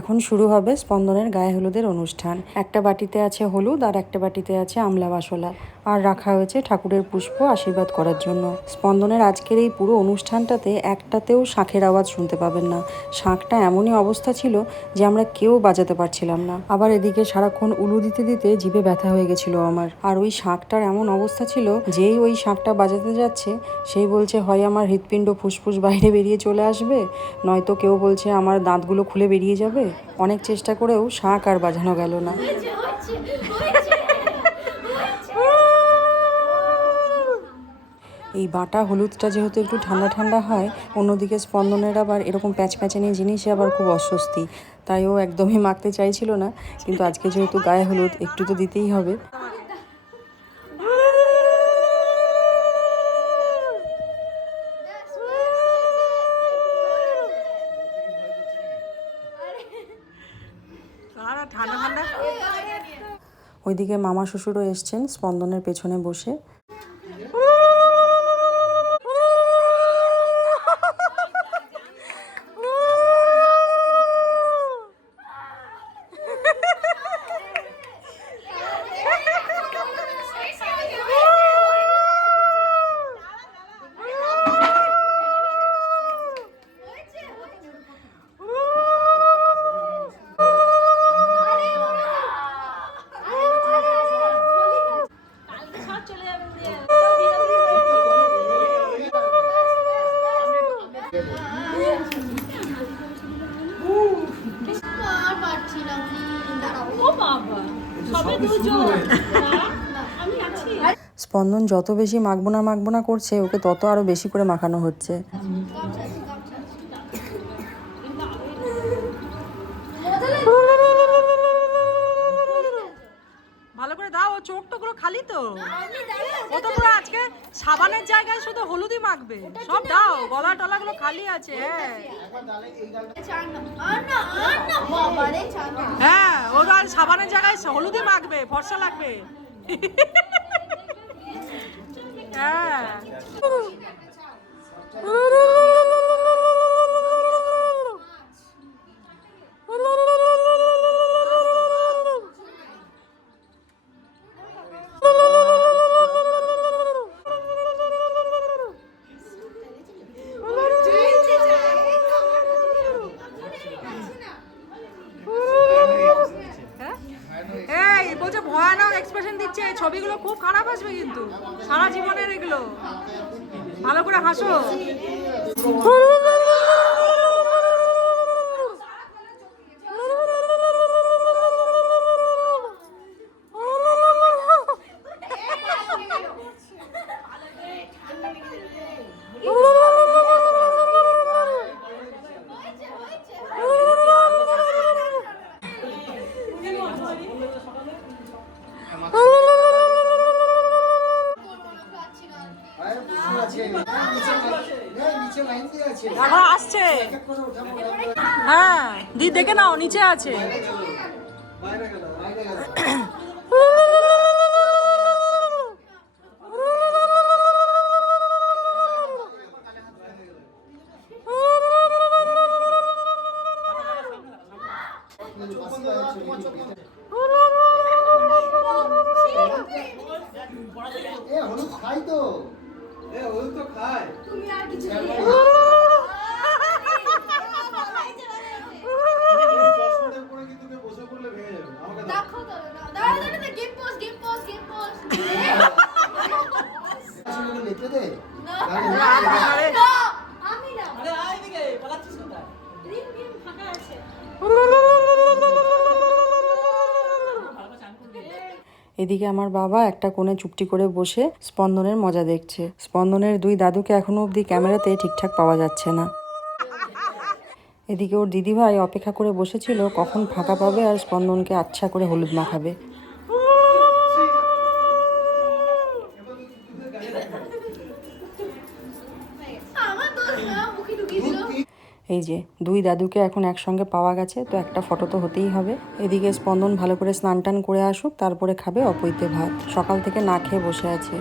এখন শুরু হবে স্পন্দনের গায়ে হলুদের অনুষ্ঠান। একটা বাটিতে আছে হলুদ আর একটা বাটিতে আছে আমলা বাসলা, আর রাখা হয়েছে ঠাকুরের পুষ্প আশীর্বাদ করার জন্য। স্পন্দনের আজকের এই পুরো অনুষ্ঠানটাতে একটাতেও শাঁখের আওয়াজ শুনতে পাবেন না। শাঁখটা এমনই অবস্থা ছিল যে আমরা কেউ বাজাতে পারছিলাম না। আবার এদিকে সারাক্ষণ উলু দিতে দিতে জিভে ব্যথা হয়ে গেছিল আমার। আর ওই শাঁখটার এমন অবস্থা ছিল, যেই ওই শাঁখটা বাজাতে যাচ্ছে সেই বলছে হয় আমার হৃৎপিণ্ড ফুসফুস বাইরে বেরিয়ে চলে আসবে, নয়তো কেউ বলছে আমার দাঁতগুলো খুলে বেরিয়ে যাবে। অনেক চেষ্টা করেও শাঁখ আর বাজানো গেল না। এই বাটা হলুদটা যেহেতু একটু ঠান্ডা ঠান্ডা হয়, অন্যদিকে স্পন্দনের আবার এরকম প্যাচপ্যাচানি জিনিসে আবার খুব অস্বস্তি, তাই ও একদমই মাখতে চাইছিল না। কিন্তু আজকে যেহেতু গায়ে হলুদ, একটু তো দিতেই হবে। ওইদিকে মামা শ্বশুরও এসছেন স্পন্দনের পেছনে বসে। স্পন্দন যত বেশি মাখবো না করছে, ওকে তত আরো বেশি করে মাখানো হচ্ছে। ভালো করে দাও, ও চোখ টোকগুলো খালি তো, ও তো পুরো আজকে সাবানের জায়গায় শুধু হলুদই মাখবে। সব দাও, গলা টলাগুলো খালি আছে। হ্যাঁ, ও তো আর সাবানের জায়গায় হলুদই মাখবে, ফর্সা লাগবে। হ্যাঁ, বলছে ভয়ানক এক্সপ্রেশন দিচ্ছে, ছবিগুলো খুব খারাপ আসবে কিন্তু সারা জীবনের এগুলো। ভালো করে হাসো। আসছে, হ্যাঁ দি দেখে নাও, নিচে আছে। হলুদ খাই তো, হলুদ তো খায়। তুমি আর কিছু এদিকে আমার বাবা একটা কোণে চুপটি করে বসে স্পন্দনের মজা দেখছে। স্পন্দনের দুই দাদুকে এখনো অবধি ক্যামেরাতে ঠিকঠাক পাওয়া যাচ্ছে না। এদিকে ওর দিদিভাই অপেক্ষা করে বসেছিল কখন ফাঁকা পাবে আর স্পন্দনকে আচ্ছা করে হলুদ মাখাবে। এই যে দুই দাদুকে এখন একসঙ্গে পাওয়া গেছে, তো একটা ফটো তো হতেই হবে। এদিকে স্পন্দন ভালো করে স্নান টান করে আসুক, তারপরে খাবে অপৈতে ভাত। সকাল থেকে না খেয়ে বসে আছে।